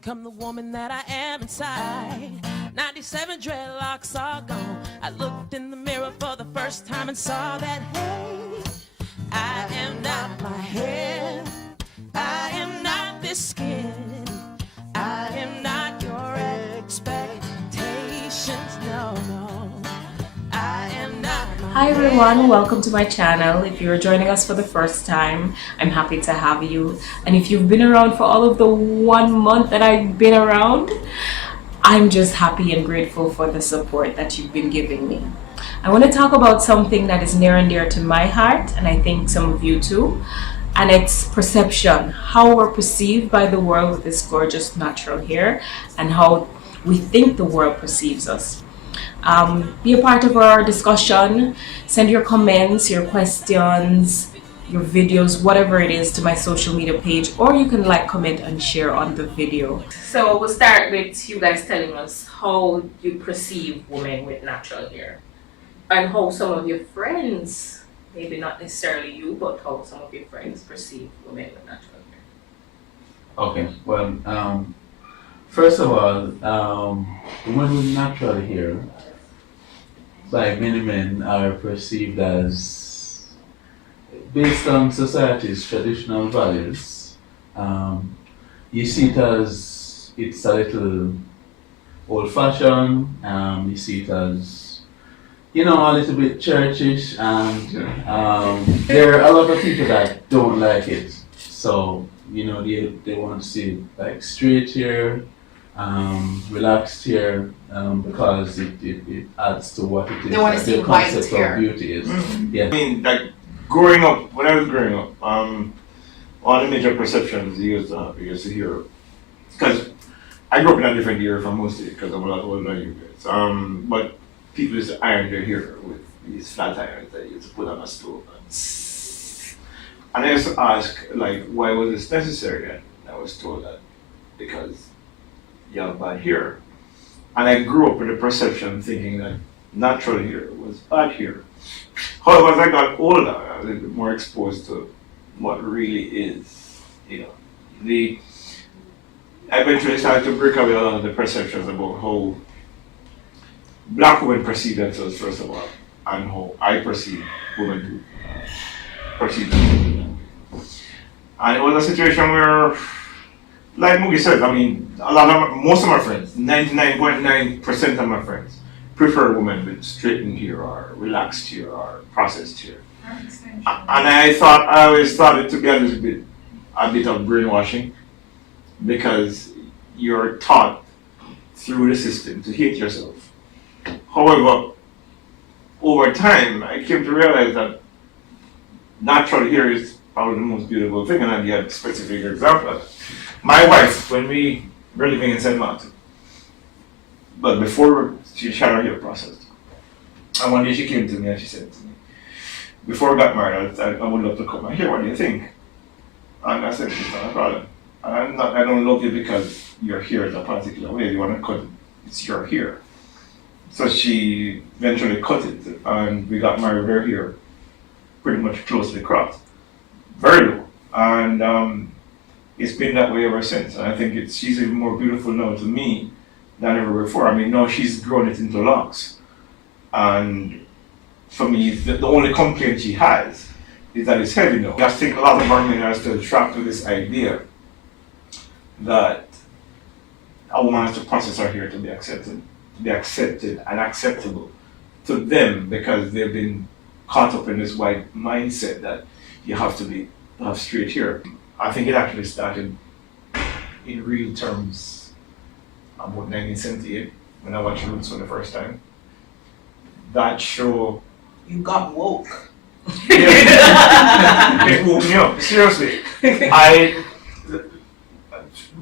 become the woman that I am inside. 97 dreadlocks are gone. I looked in the mirror for the first time and saw that, hey, I am not my hair. I am not this skin. I am not your expectations. No, no. I am not. Hi everyone, welcome to my channel. If you're joining us for the first time, I'm happy to have you. And if you've been around for all of the 1 month that I've been around, I'm just happy and grateful for the support that you've been giving me. I want to talk about something that is near and dear to my heart, and I think some of you too, and it's perception. How we're perceived by the world with this gorgeous natural hair, and how we think the world perceives us. Be a part of our discussion. Send your comments, your questions, your videos, whatever it is, to my social media page, or you can like, comment, and share on the video. So we'll start with you guys telling us how you perceive women with natural hair, and how some of your friends, maybe not necessarily you, but how some of your friends perceive women with natural hair. Okay, well, first of all, women with natural hair, by many men, are perceived as, based on society's traditional values, you see it as it's a little old-fashioned. You see it as, a little bit churchish, and there are a lot of people that don't like it. So, they want to see like straight hair, relaxed hair, because it adds to what it is. They want to see the white concept hair. of beauty is. Mm-hmm. Yeah. I mean, like growing up, when I was growing up, one of the major perceptions you used to hear, because I grew up in a different era from most of you, because I'm a lot older than you guys. But people used to iron their hair with these flat irons that you used to put on a stove. And I used to ask, like, why was this necessary? And I was told that because you have bad hair. And I grew up with the perception thinking that natural hair was bad hair. However, as I got older, I was a bit more exposed to what really is, I eventually started to break away a lot of the perceptions about how black women perceive themselves, first of all, and how I perceive women to perceive themselves. And it was a situation where, like Mugi said, most of my friends, 99.9% of my friends, prefer women with straightened hair or relaxed hair or processed hair. And I always thought it to be a bit of brainwashing, because you're taught through the system to hate yourself. However, over time, I came to realize that natural hair is probably the most beautiful thing, and I'll give a specific example. My wife, when we were living in St. Martin, but before she had her hair processed, and one day she came to me and she said to me, before we got married, I would love to cut my hair, what do you think? And I said, it's not a problem. I don't love you because your hair is a particular way, you want to cut it, it's your hair. So she eventually cut it, and we got married with her hair pretty much closely cropped, very low. And it's been that way ever since. And I think she's even more beautiful now to me than ever before. Now she's grown it into locks. And for me, the only complaint she has is that it's heavy now. I think a lot of our men are still trapped with this idea that a woman has to process her hair to be accepted and acceptable to them, because they've been caught up in this white mindset that you have to have straight hair. I think it actually started in real terms about 1978 when I watched Roots for the first time. That show. You got woke. It woke me up, seriously.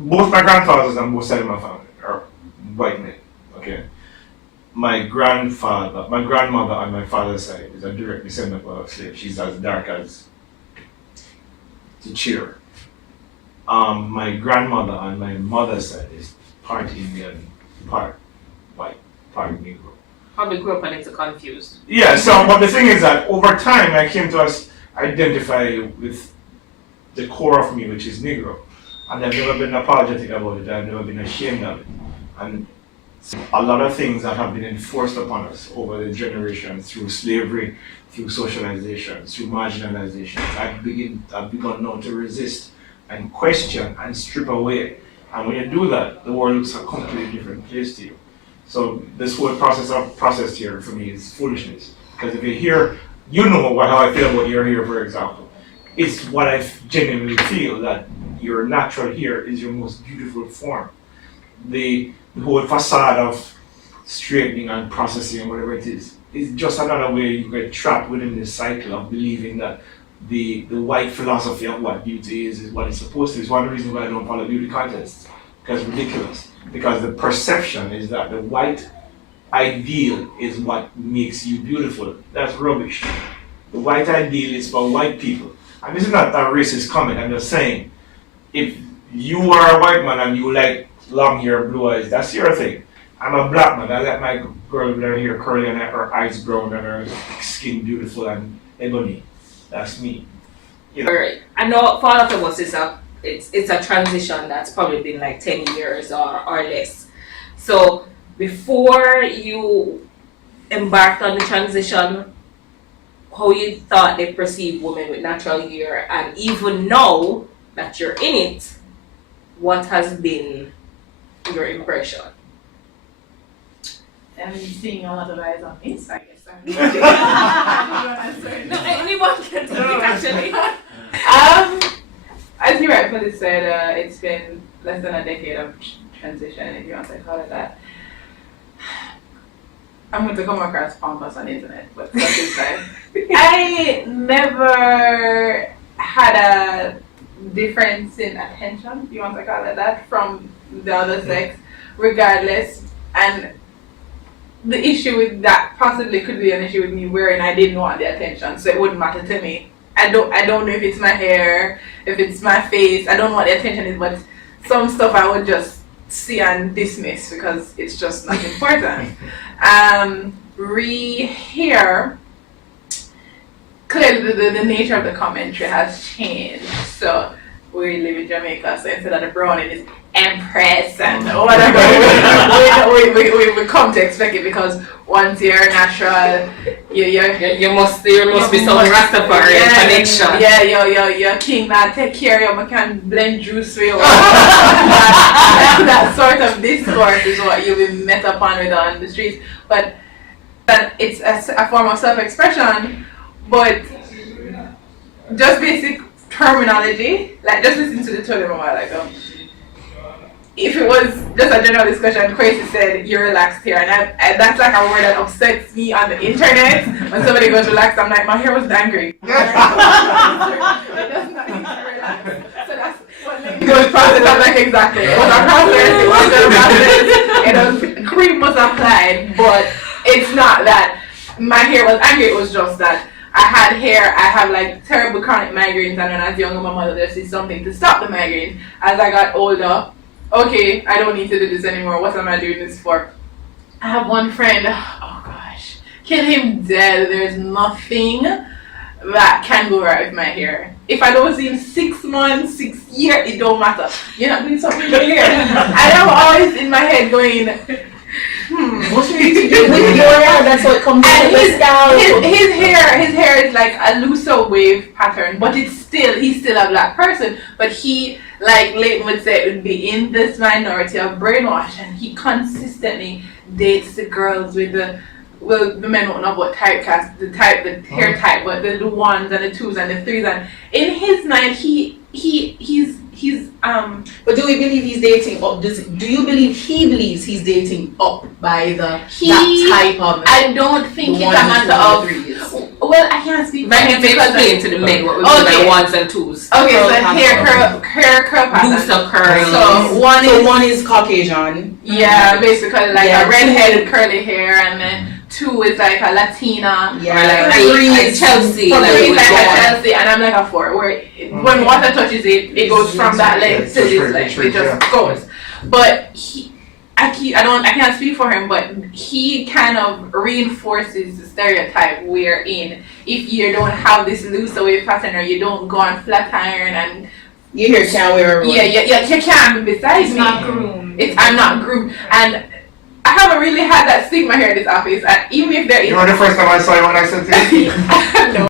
Both my grandfathers on both sides of my family are white men, okay? My grandmother on my father's side is a direct descendant of a slave. She's as dark as the chair. My grandmother on my mother's side is part Indian, part white, part Negro. Probably grew up a little confused. Yeah, but the thing is that over time I came to identify with the core of me, which is Negro. And I've never been apologetic about it, I've never been ashamed of it. And a lot of things that have been enforced upon us over the generations through slavery, through socialization, through marginalization, I've begun now to resist and question and strip away. And when you do that, the world looks a completely different place to you. So this whole process here for me is foolishness. Because if you hear, you know how I feel about your hair, for example. It's what I genuinely feel, that your natural hair is your most beautiful form. The whole facade of straightening and processing, whatever it is just another way you get trapped within this cycle of believing that the white philosophy of what beauty is what it's supposed to. It's one of the reasons why I don't follow beauty contests, because it's ridiculous. Because the perception is that the white ideal is what makes you beautiful. That's rubbish. The white ideal is for white people. And this is not a racist comment, I'm just saying, if you are a white man and you like long hair, blue eyes, that's your thing. I'm a black man, I like my girl with her hair curly and her eyes brown and her skin beautiful and ebony. That's me. You know? Alright. I know for a lot of us it's a transition that's probably been like 10 years or less. So before you embarked on the transition, how you thought they perceive women with natural hair, and even now that you're in it, what has been your impression? I'm seeing a lot of eyes on Insta, I guess. No, anyone can do it actually. As you rightfully said, it's been less than a decade of transition, if you want to call it that. I'm going to come across pompous on the internet, but that is like, I never had a difference in attention, if you want to call it that, from the other sex, regardless. And the issue with that possibly could be an issue with me wherein I didn't want the attention, so it wouldn't matter to me. I don't know if it's my hair, if it's my face, I don't know what the attention is, but some stuff I would just see and dismiss because it's just not important. Here, clearly the nature of the commentary has changed. So we live in Jamaica, so instead of the browning is Empress and whatever, we come to expect it, because once you're natural, you must be some Rastafarian connection. Yeah, you're king that take care of you, can blend juice with you. that sort of discourse is what you'll be met upon with on the streets. But it's a form of self-expression, but just basic terminology, like just listen to the two of them a while ago. If it was just a general discussion, Crazy said, "You're relaxed here," and that's like a word that upsets me on the internet. When somebody goes relaxed, I'm like, my hair was dangry. It does not mean to relax. So that's what made me go process. I'm like, exactly. It was a process. It was cream was applied, but it's not that my hair was angry. It was just that I had hair. I have like terrible chronic migraines, and when I was younger, my mother just did something to stop the migraines. As I got older, okay, I don't need to do this anymore. What am I doing this for? I have one friend, oh gosh, kill him dead. There's nothing that can go right with my hair. If I don't see him 6 months, 6 years, it don't matter. You're not doing something with your hair. I am always in my head going, what you need to do with your hair? That's what comes out. His hair is like a looser wave pattern, but he's still a black person. But he, like Leighton would say, would be in this minority of brainwash, and he consistently dates the girls with the men don't know about typecast, the hair type, but the ones and the twos and the threes, and in his mind he's But do we believe he's dating up? Do you believe he believes he's dating up by that type of? I don't think it's a matter of. Well, I can't speak. But he explain to the men what we mean by ones and twos. Okay, so hair curl pattern. Loose curl. So one is Caucasian. Yeah, basically like a redheaded curly hair, and then 2 is like a Latina. Yeah, like 3 is Chelsea. 3 is like a Chelsea, and I'm like a 4. Where when water touches it, it goes from that length to this length. It just goes. But I can't speak for him, but he kind of reinforces the stereotype we're in. If you don't have this loose wave pattern, or you don't go on flat iron and You hear can't wear a rose. Yeah, you can't be beside It's me. not groomed. I'm not groomed, and I haven't really had that stigma here in this office. And even if there is, You know the first time I saw you when I said to you? no,